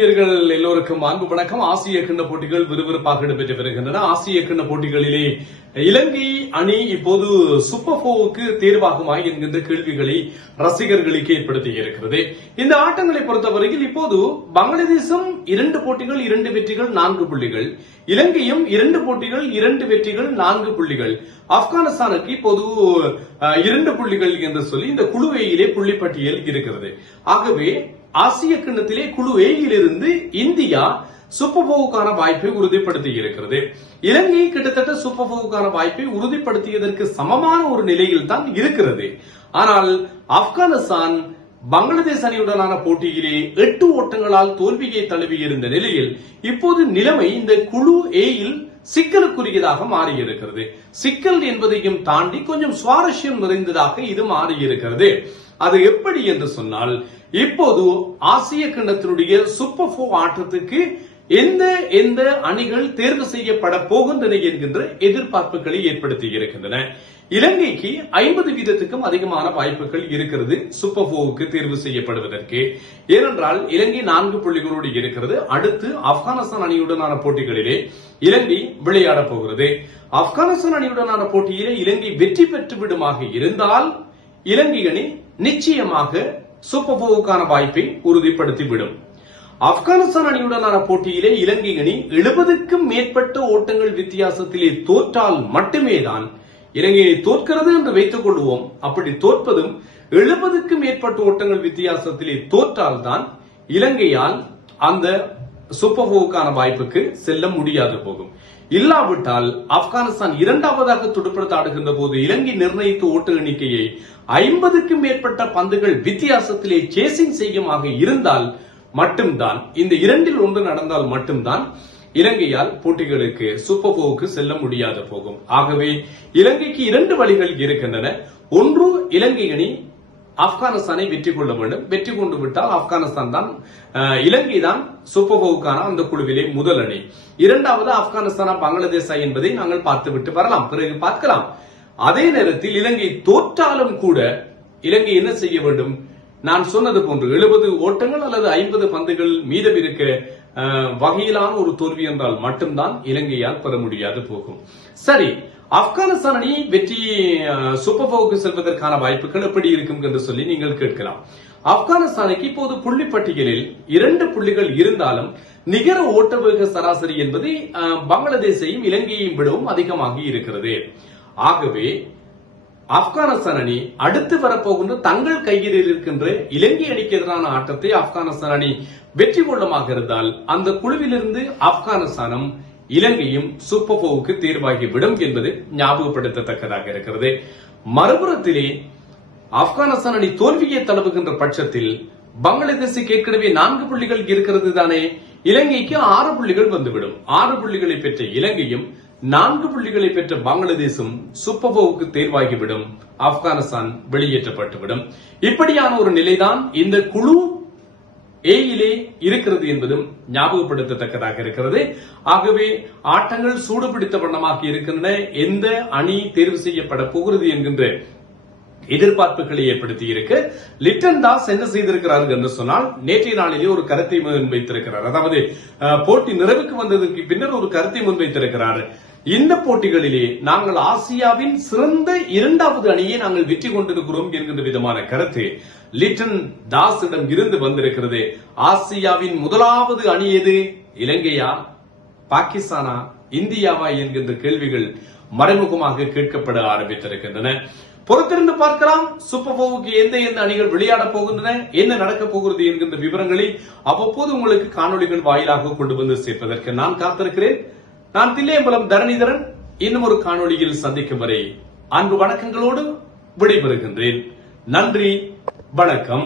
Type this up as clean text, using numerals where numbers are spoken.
பிரியர்கள் எல்லோருக்கும் அன்பு வணக்கம். ஆசிய கிண்ண போட்டிகள் விறுவிறுப்பாக இடம்பெற்று வருகின்றன. ஆசிய கிண்ண போட்டிகளிலே இலங்கை அணி இப்போது சூப்பர் போருக்கு தேர்வாகுமா என்கின்ற கேள்விகளை ரசிகர்களுக்கு ஏற்படுத்தி இருக்கிறது. இந்த ஆட்டங்களை பொறுத்தவரையில் இப்போது பங்களாதேசம் 2 போட்டிகள் 2 வெற்றிகள் 4 புள்ளிகள், இலங்கையும் 2 போட்டிகள் 2 வெற்றிகள் 4 புள்ளிகள், ஆப்கானிஸ்தானுக்கு இப்போது 2 புள்ளிகள் என்று சொல்லி இந்த குழுவையிலே புள்ளிப்பட்டியல் இருக்கிறது. ஆகவே ஆசிய கிண்ணத்திலே குழு ஏயிலிருந்து இந்தியா சூப்பர் போவுக்கான வாய்ப்பை உறுதிப்படுத்தி இருக்கிறது. இலங்கை கிட்டத்தட்ட சூப்பர் போவுக்கான வாய்ப்பை உறுதிப்படுத்தியதற்கு சமமான ஒரு நிலையில் தான் இருக்கிறது. ஆனால் ஆப்கானிஸ்தான் பங்களாதேஷ் அணியுடனான போட்டியிலே 8 ஓட்டங்களால் தோல்வியை தழுவியிருந்த நிலையில் இப்போது நிலைமை இந்த குழு ஏயில் சிக்கலுக்குரியதாக மாறியிருக்கிறது. சிக்கல் என்பதையும் தாண்டி கொஞ்சம் சுவாரஸ்யம் நிறைந்ததாக இது மாறியிருக்கிறது. அது எப்படி என்று சொன்னால், இப்போது ஆசிய கிண்ணத்தினுடைய சூப்பர் 4 ஆட்டத்துக்கு எந்த அணிகள் தேர்வு செய்யப்பட போகின்றன என்கின்ற எதிர்பார்ப்புகளை ஏற்படுத்தி இருக்கின்றன. இலங்கைக்கு 50% அதிகமான வாய்ப்புகள் இருக்கிறது சூப்பர் 4க்கு தேர்வு செய்யப்படுவதற்கு. ஏனென்றால் இலங்கை 4 புள்ளிகளோடு இருக்கிறது. அடுத்து ஆப்கானிஸ்தான் அணியுடனான போட்டிகளிலே இலங்கை விளையாட போகிறது. ஆப்கானிஸ்தான் அணியுடனான போட்டியிலே இலங்கை வெற்றி பெற்று விடுமாக இருந்தால் இலங்கை அணி நிச்சயமாக சூப்பர் 4க்கான வாய்ப்பை உறுதிப்படுத்திவிடும். ஆப்கானிஸ்தான் அணியுடனான போட்டியிலே இலங்கை அணி 70க்கும் மேற்பட்ட ஓட்டங்கள் வித்தியாசத்திலே தோற்றால் மட்டுமே தான் இலங்கையை தோற்கிறது என்று வைத்துக் கொள்வோம். அப்படி தோற்பதும் 70க்கும் மேற்பட்ட ஓட்டங்கள் வித்தியாசத்திலே தோற்றால் தான் இலங்கையால் அந்த சூப்பர் 4க்கான வாய்ப்புக்கு செல்ல முடியாது போகும். இல்லாவிட்டால் ஆப்கானிஸ்தான் 2வதாக துடுப்படுத்த ஆடுகின்ற போது இலங்கை நிர்ணயித்த ஓட்டு எண்ணிக்கையை 50க்கும் மேற்பட்ட பந்துகள் வித்தியாசத்திலே சேசிங் செய்யுமாக இருந்தால் மட்டும்தான், இந்த 2ல் 1 நடந்தால் மட்டும்தான் இலங்கையால் போட்டிகளுக்கு சூப்பர் 4க்கு செல்ல முடியாது போகும். ஆகவே இலங்கைக்கு 2 வழிகள் இருக்கின்றன. ஒன்று, இலங்கை அணி ஆப்கானிஸ்தானை வெற்றி கொள்ள வேண்டும். வெற்றி கொண்டு விட்டால் ஆப்கானிஸ்தான் தான், இலங்கை தான் சூப்பர் 4க்கான அந்த குழுவிலே முதல் அணி. இரண்டாவது ஆப்கானிஸ்தானா பங்களாதேஷா என்பதை நாங்கள் பார்த்துவிட்டு வரலாம், பிறகு பார்க்கலாம். அதே நேரத்தில் இலங்கை தோற்றாலும் கூட இலங்கை என்ன செய்ய வேண்டும்? நான் சொன்னது போன்று 70 ஓட்டங்கள் அல்லது 50 பந்துகள் மீதம் இருக்க வகையிலான ஒரு தோல்வி என்றால் மட்டும்தான் இலங்கையால் பெற முடியாது போகும். சரி, ஆப்கானிஸ்தான் அணி வெற்றி சூப்பர் 4க்கு செல்வதற்கான வாய்ப்புகள் எப்படி இருக்கும் என்று சொல்லி நீங்கள் கேட்கலாம். ஆப்கானிஸ்தானுக்கு இப்போது புள்ளி பட்டியலில் 2 புள்ளிகள் இருந்தாலும் நிகர ஓட்டவேக சராசரி என்பது பங்களாதேஷையும் இலங்கையையும் விடவும் அதிகமாக இருக்கிறது. ஆகவே ஆப்கானிஸ்தான் அணி அடுத்து வரப்போகின்ற தங்கள் கையில் இருக்கின்ற இலங்கை அணிக்கு எதிரான ஆட்டத்தை ஆப்கானிஸ்தான் அணி வெற்றி கொள்ளமாக இருந்தால் அந்த குழுவிலிருந்து ஆப்கானிஸ்தானும் இலங்கையும் சூப்பர் 4க்கு தேர்வாகிவிடும் என்பது ஞாபகப்படுத்தத்தக்கதாக இருக்கிறது. மறுபுறத்திலே ஆப்கானிஸ்தான் அணி தோல்வியை தழுவுகின்ற பட்சத்தில் பங்களாதேஷுக்கு ஏற்கனவே 4 புள்ளிகள் இருக்கிறது தானே, இலங்கைக்கு 6 புள்ளிகள் வந்துவிடும். 6 புள்ளிகளை பெற்ற இலங்கையும் 4 புள்ளிகளை பெற்ற பங்களாதேஷும் சூப்பர் 4க்கு தேர்வாகிவிடும். ஆப்கானிஸ்தான் வெளியேற்றப்பட்டுவிடும். இப்படியான ஒரு நிலைதான் இந்த குழு ஏயிலே இருக்கிறது என்பதும் ஞாபகப்படுத்தத்தக்கதாக இருக்கிறது. ஆகவே ஆட்டங்கள் சூடுபிடித்த வண்ணமாக இருக்கின்றன. எந்த அணி தேர்வு செய்யப்பட போகிறது என்கின்ற எதிர்பார்ப்புகளை ஏற்படுத்தி இருக்கு. லிட்டன் தாஸ் என்ன செய்திருக்கிறார்கள் என்று சொன்னால், நேற்றைய நாளிலே ஒரு கருத்தை முன்வைத்திருக்கிறார். அதாவது போட்டி நிறைவுக்கு வந்ததற்கு பின்னர் ஒரு கருத்தை முன்வைத்திருக்கிறார். இந்த போட்டிகளிலே நாங்கள் ஆசியாவின் சிறந்த 2வது அணியை நாங்கள் வெற்றி கொண்டிருக்கிறோம் என்கின்ற விதமான கருத்து லிட்டன் தாஸிடம் இருந்து வந்திருக்கிறது. ஆசியாவின் 1வது அணி எது? இலங்கையா, பாகிஸ்தானா, இந்தியாவா என்கின்ற கேள்விகள் மறைமுகமாக கேட்கப்பட ஆரம்பித்திருக்கின்றன. பொறுத்திருந்து பார்க்கலாம். சூப்பர் 4க்கு எந்த அணிகள் விளையாட போகின்றன, என்ன நடக்க போகிறது என்கின்ற விவரங்களை அவ்வப்போது உங்களுக்கு காணொலிகள் வாயிலாக கொண்டு வந்து சேர்ப்பதற்கு நான் காத்திருக்கிறேன். நான் தில்லையம்பலம் தரணிதரன். இன்னும் ஒரு காணொலியில் சந்திக்கும் வரை அன்பு வணக்கங்களோடு விடைபெறுகின்றேன். நன்றி, வணக்கம்.